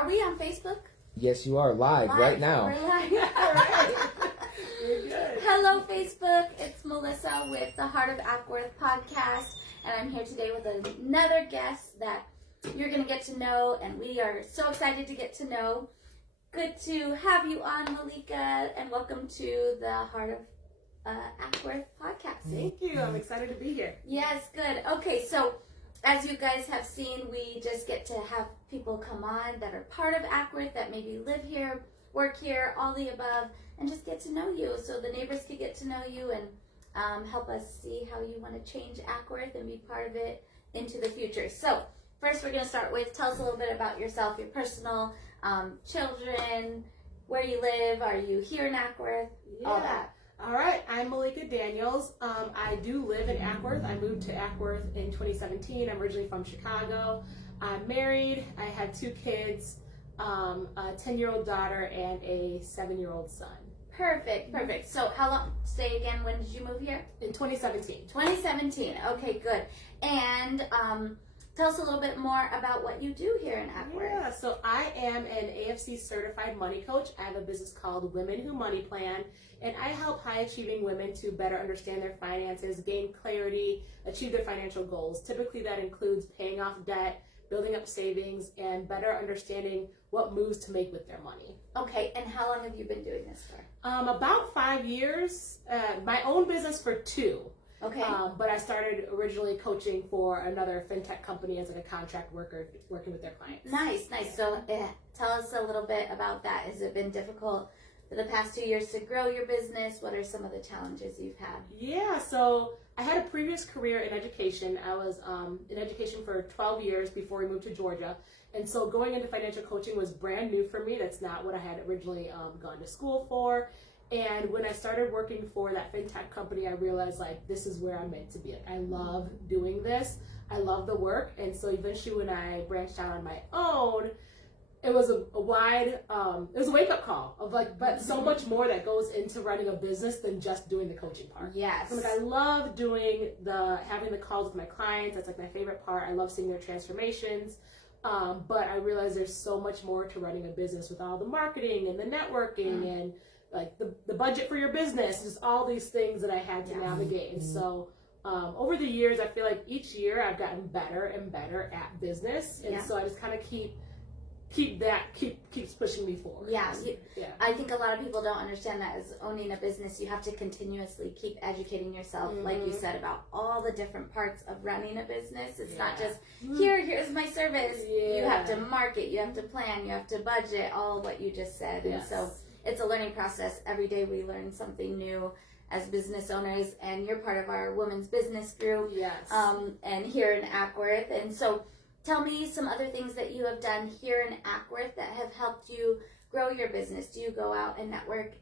Are we on Facebook? Yes, you are live right now. We're live. All right. We're good. Hello, Facebook. It's Melissa with the Heart of Acworth podcast, and I'm here today with another guest that you're going to get to know, and we are so excited to get to know. Good to have you on, Malika, and welcome to the Heart of Acworth podcast. Thank you. I'm excited to be here. Yes, good. Okay, so as you guys have seen, we just get to have people come on that are part of Acworth, that maybe live here, work here, all the above, and just get to know you so the neighbors can get to know you and help us see how you want to change Acworth and be part of it into the future. So first we're going to start with, tell us a little bit about yourself, your personal children, where you live, are you here in Acworth, all that. All right, I'm Malika Daniels. I do live in Acworth. I moved to Acworth in 2017. I'm originally from Chicago. I'm married. I have 2 kids, a 10-year-old daughter and a 7-year-old son. Perfect. So how long, say again, when did you move here? In 2017. 2017, okay, good. And tell us a little bit more about what you do here in Acworth. Yeah, so I am an AFC certified money coach. I have a business called Women Who Money Plan, and I help high achieving women to better understand their finances, gain clarity, achieve their financial goals. Typically that includes paying off debt, building up savings, and better understanding what moves to make with their money. Okay, and how long have you been doing this for? About 5 years. My own business for 2. Okay. But I started originally coaching for another fintech company as like a contract worker, working with their clients. Nice. So tell us a little bit about that. Has it been difficult for the past 2 years to grow your business? What are some of the challenges you've had? Yeah, so I had a previous career in education. I was in education for 12 years before we moved to Georgia. And so going into financial coaching was brand new for me. That's not what I had originally gone to school for. And when I started working for that fintech company, I realized like this is where I'm meant to be. Like I love doing this. I love the work. And so eventually when I branched out on my own, it was a wake up call of like, but so much more that goes into running a business than just doing the coaching part. Yes. So like I love doing having the calls with my clients. That's like my favorite part. I love seeing their transformations. But I realized there's so much more to running a business with all the marketing and the networking and like the budget for your business, just all these things that I had to navigate. And so over the years, I feel like each year I've gotten better and better at business. And so I just kind of keeps pushing me forward. Yeah. I think a lot of people don't understand that as owning a business, you have to continuously keep educating yourself, like you said, about all the different parts of running a business. It's not just, here's my service. You have to market, you have to plan, you have to budget, all what you just said. And so it's a learning process. Every day we learn something new as business owners, and you're part of our women's business group. Yes. And here in Acworth. And so tell me some other things that you have done here in Acworth that have helped you grow your business. Do you go out and network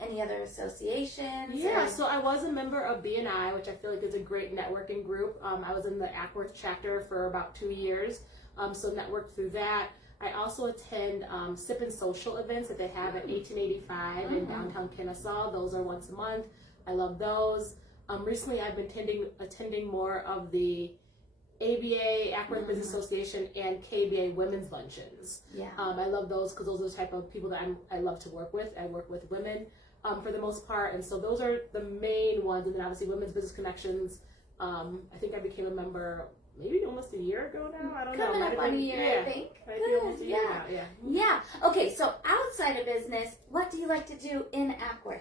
any other associations? Yeah, so I was a member of BNI, which I feel like is a great networking group. I was in the Acworth chapter for about 2 years, so networked through that. I also attend Sip and Social events that they have at 1885 in downtown Kennesaw. Those are once a month. I love those. Recently, I've been attending more of the ABA, Acworth Business Association, and KBA women's luncheons. Yeah. I love those because those are the type of people that I love to work with. I work with women for the most part, and so those are the main ones. And then obviously Women's Business Connections. I think I became a member maybe almost a year ago now. I don't know. Coming up on a year, I think. Good. Almost a year now. Yeah. Okay, so outside of business, what do you like to do in Acworth?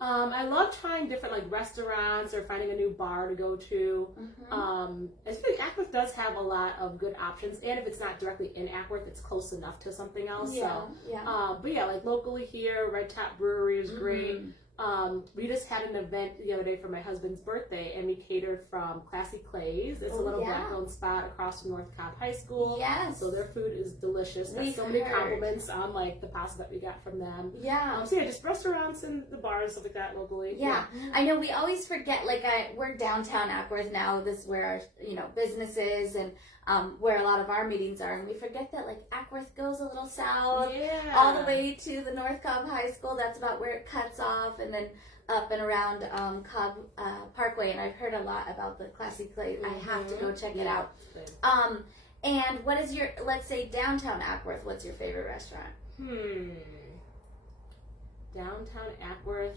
I love trying different like restaurants or finding a new bar to go to. I feel like Acworth does have a lot of good options, and if it's not directly in Acworth, it's close enough to something else. But yeah, like locally here, Red Top Brewery is great. We just had an event the other day for my husband's birthday, and we catered from Classy Clay's. It's a little black-owned spot across from North Cobb High School. Yes. So their food is delicious. Got so many compliments on like the pasta that we got from them. Yeah. So yeah, just restaurants and the bars, stuff like that locally. Yeah. I know we always forget, like we're downtown Acworth now. This is where our business is and where a lot of our meetings are, and we forget that like Acworth goes a little south, all the way to the North Cobb High School. That's about where it cuts off, and then up and around Cobb Parkway. And I've heard a lot about the Classy Clay. I have to go check it out. And what is your, let's say downtown Acworth, what's your favorite restaurant? Downtown Acworth,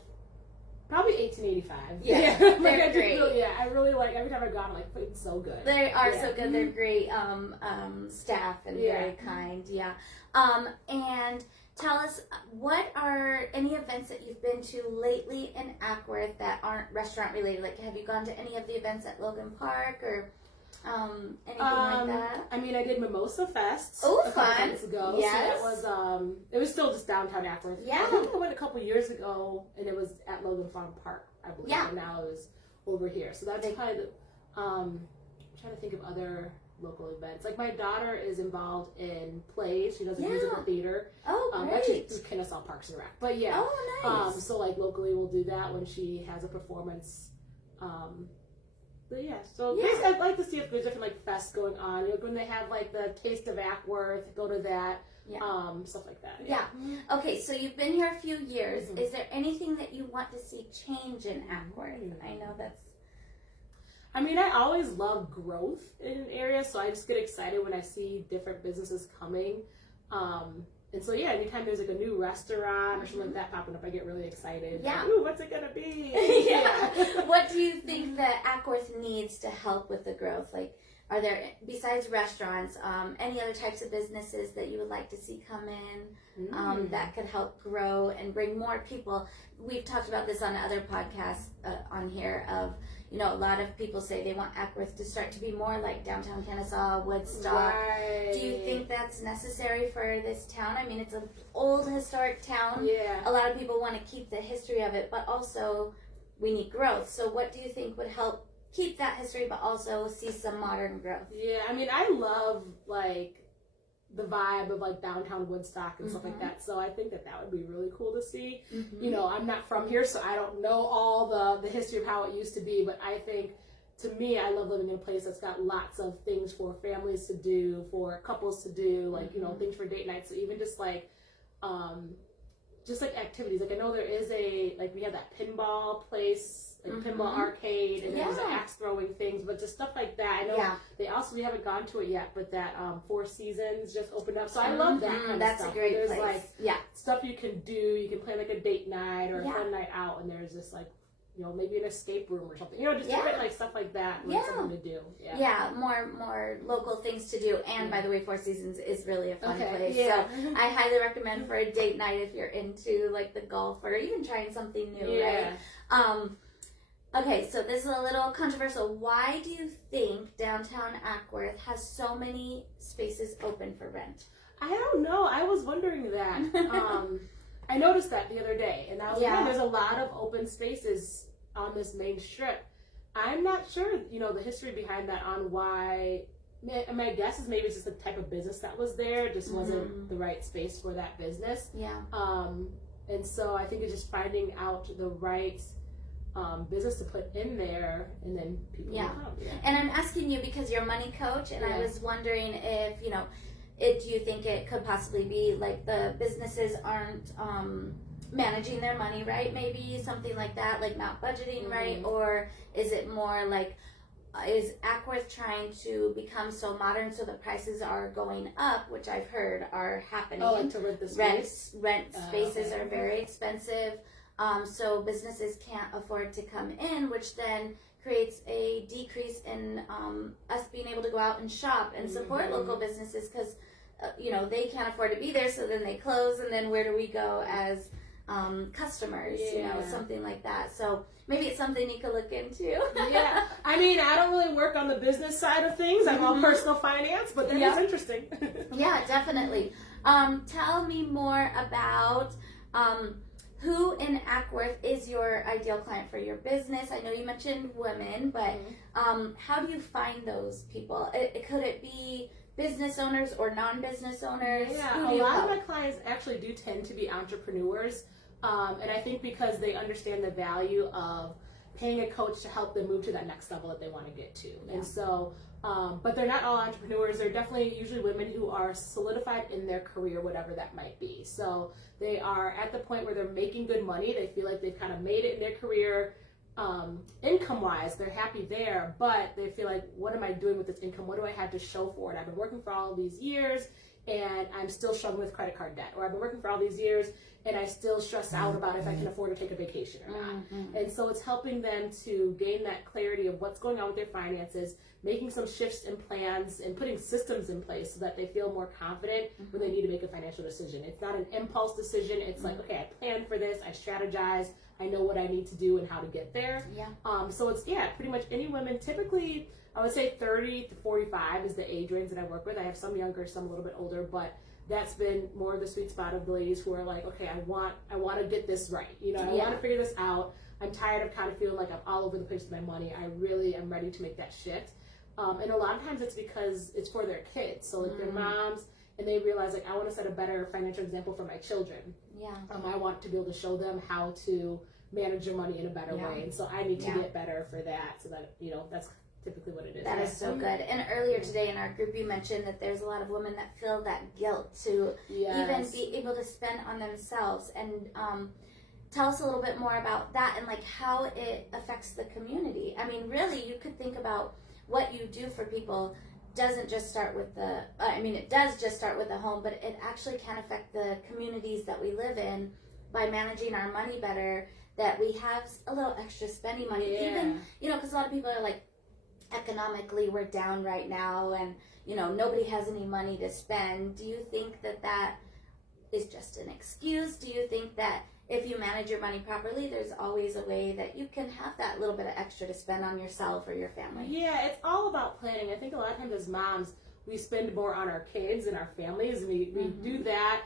probably 1885. Yeah, they're great. I really like, every time I've gone, like, it's so good. They are so good. They're great staff and very kind. Yeah. And tell us, what are any events that you've been to lately in Acworth that aren't restaurant related? Like, have you gone to any of the events at Logan Park or anything like that? I mean, I did Mimosa Fest Oh, a couple fun. months ago. Yes. So that was, it was still just downtown Acworth. Yeah. I think I went a couple years ago, and it was at Logan Farm Park, I believe. Yeah. And now it was over here. So that's probably the, I'm trying to think of other local events. Like, my daughter is involved in plays. She does a musical theater. Oh, great. Actually through Kennesaw Parks and Rec. But yeah. Oh, nice. So, like, locally we'll do that when she has a performance. But yeah, so basically I'd like to see if there's different, like, fests going on. You know, when they have, like, the Taste of Acworth, go to that. Yeah. Stuff like that. Yeah. Okay, so you've been here a few years. Is there anything that you want to see change in Acworth? I know that's... I mean, I always love growth in an area, so I just get excited when I see different businesses coming. And so, yeah, anytime there's, like, a new restaurant or something like that popping up, I get really excited. Yeah. Like, ooh, what's it gonna be? What do you think that Acworth needs to help with the growth? Like, are there, besides restaurants, any other types of businesses that you would like to see come in that could help grow and bring more people? We've talked about this on other podcasts on here of, you know, a lot of people say they want Acworth to start to be more like downtown Kennesaw, Woodstock. Right. Do you think that's necessary for this town? I mean, it's an old historic town. Yeah. A lot of people want to keep the history of it, but also we need growth. So what do you think would help keep that history, but also see some modern growth? Yeah, I mean, I love, like, the vibe of, like, downtown Woodstock and stuff like that. So I think that would be really cool to see. You know, I'm not from here, so I don't know all the history of how it used to be. But I think, to me, I love living in a place that's got lots of things for families to do, for couples to do, like, you know, things for date nights. So even just like activities. Like, I know there is we have that pinball place, like pinball arcade, and there's axe throwing things, but just stuff like that. I know we haven't gone to it yet, but that Four Seasons just opened up. So I love that kind of stuff. That's a great there's place. Like stuff you can do. You can play like a date night or a fun night out, and there's just like, you know, maybe an escape room or something. You know, just different like stuff like that. Like something to do. Yeah, more local things to do. And by the way, Four Seasons is really a fun place. Yeah. So I highly recommend for a date night if you're into like the golf or even trying something new, right? Okay, so this is a little controversial. Why do you think downtown Acworth has so many spaces open for rent? I don't know. I was wondering that. I noticed that the other day, and I was like, there's a lot of open spaces on this main strip. I'm not sure, you know, the history behind that on why. My guess is maybe it's just the type of business that was there. It just wasn't the right space for that business. Yeah. And so I think it's just finding out the right business to put in there, and then people will come. Yeah. And I'm asking you because you're a money coach, and I was wondering if, you know, do you think it could possibly be like the businesses aren't managing their money right? Maybe something like that, like not budgeting right? Or is it more like, is Acworth trying to become so modern so the prices are going up, which I've heard are happening? Oh, like to rent the space? Rent spaces are very expensive. So businesses can't afford to come in, which then creates a decrease in us being able to go out and shop and support local businesses because, you know, they can't afford to be there, so then they close, and then where do we go as customers, you know, something like that. So maybe it's something you could look into. Yeah. I mean, I don't really work on the business side of things. I'm all personal finance, but that is interesting. Yeah, definitely. Tell me more about who in Acworth is your ideal client for your business? I know you mentioned women, but how do you find those people? Could it be business owners or non-business owners? Yeah, a lot of my clients actually do tend to be entrepreneurs. And I think because they understand the value of paying a coach to help them move to that next level that they want to get to. Yeah. And so, but they're not all entrepreneurs. They're definitely usually women who are solidified in their career, whatever that might be. So they are at the point where they're making good money. They feel like they've kind of made it in their career. income-wise, they're happy there, but they feel like, what am I doing with this income? What do I have to show for it? I've been working for all of these years, and I'm still struggling with credit card debt. Or I've been working for all these years, and I still stress out about if I can afford to take a vacation or not. And so it's helping them to gain that clarity of what's going on with their finances, making some shifts in plans, and putting systems in place so that they feel more confident when they need to make a financial decision. It's not an impulse decision. It's like, okay, I planned for this, I strategize, I know what I need to do and how to get there. So it's, pretty much any women, typically, I would say 30 to 45 is the age range that I work with. I have some younger, some a little bit older, but that's been more of the sweet spot of the ladies who are like, okay, I want to get this right. I want to figure this out. I'm tired of kind of feeling like I'm all over the place with my money. I really am ready to make that shift. And a lot of times it's because it's for their kids. So like their moms, and they realize like, I want to set a better financial example for my children. I want to be able to show them how to manage their money in a better way. And so I need to get better for that. So that, that's typically what it is. That is so good. And earlier today in our group, you mentioned that there's a lot of women that feel that guilt to even be able to spend on themselves. And tell us a little bit more about that and like how it affects the community. I mean, really, you could think about what you do for people doesn't just start with it does just start with the home, but it actually can affect the communities that we live in by managing our money better, that we have a little extra spending money. Even, because a lot of people are like, economically we're down right now and nobody has any money to spend. Do you think that is just an excuse? Do you think that if you manage your money properly, there's always a way that you can have that little bit of extra to spend on yourself or your family? It's all about planning. I think a lot of times as moms, we spend more on our kids and our families, and we do that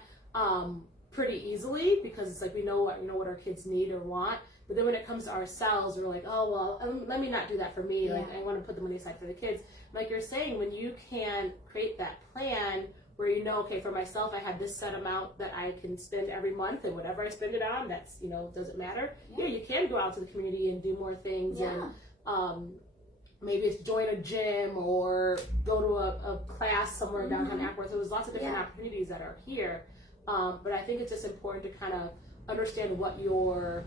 pretty easily because it's like we know what our kids need or want. But then when it comes to ourselves, we're like, oh, well, let me not do that for me. Like, I want to put the money aside for the kids. Like you're saying, when you can create that plan where okay, for myself, I have this set amount that I can spend every month, and whatever I spend it on, that's, doesn't matter. You can go out to the community and do more things. And maybe it's join a gym or go to a class somewhere downtown Acworth. So there's lots of different opportunities that are here. But I think it's just important to kind of understand what your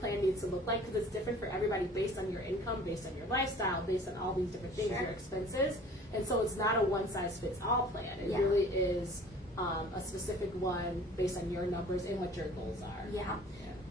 plan needs to look like, because it's different for everybody based on your income, based on your lifestyle, based on all these different things, your expenses. And so it's not a one-size-fits-all plan. It really is a specific one based on your numbers and what your goals are.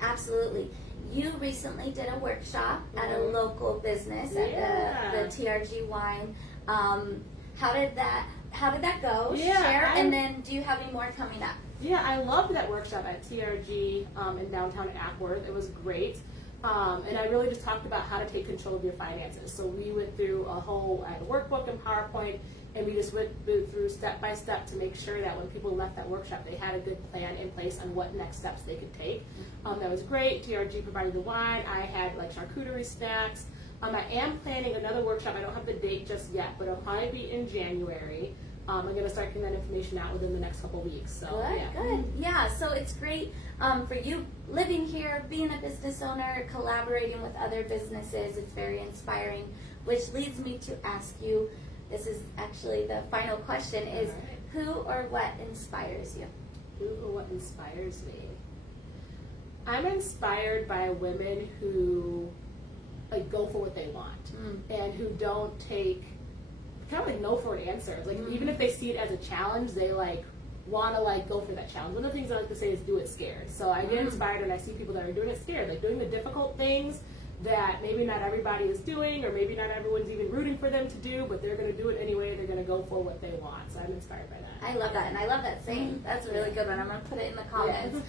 Absolutely. You recently did a workshop at a local business at the TRG Wine. How did that go? Share. And then do you have any more coming up? I loved that workshop at TRG in downtown Acworth. It was great. And I really just talked about how to take control of your finances. So we went through I had a workbook and PowerPoint, and we just went through step by step to make sure that when people left that workshop, they had a good plan in place on what next steps they could take. That was great. TRG provided the wine. I had like charcuterie snacks. I am planning another workshop. I don't have the date just yet, but it'll probably be in January. I'm going to start getting that information out within the next couple weeks. So, Good. Yeah, so it's great for you living here, being a business owner, collaborating with other businesses. It's very inspiring, which leads me to ask you, this is actually the final question, is who or what inspires you? Who or what inspires me? I'm inspired by women who go for what they want and who don't take kind of no for an answer. Like even if they see it as a challenge, they want to go for that challenge. One of the things I like to say is do it scared. So I get inspired when I see people that are doing it scared, like doing the difficult things that maybe not everybody is doing, or maybe not everyone's even rooting for them to do, but they're going to do it anyway. They're going to go for what they want. So I'm inspired by that. I love that, and I love that saying. That's a really good one. I'm going to put it in the comments.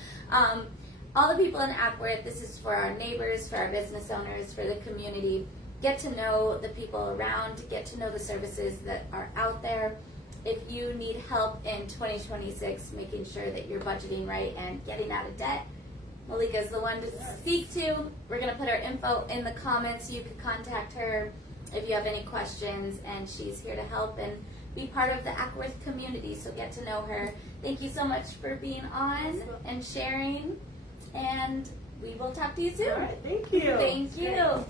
All the people in Acworth, this is for our neighbors, for our business owners, for the community. Get to know the people around, get to know the services that are out there. If you need help in 2026, making sure that you're budgeting right and getting out of debt, Malika is the one to speak to. We're going to put her info in the comments. You can contact her if you have any questions, and she's here to help and be part of the Acworth community, so get to know her. Thank you so much for being on and sharing, and we will talk to you soon. All right, thank you. Thank you.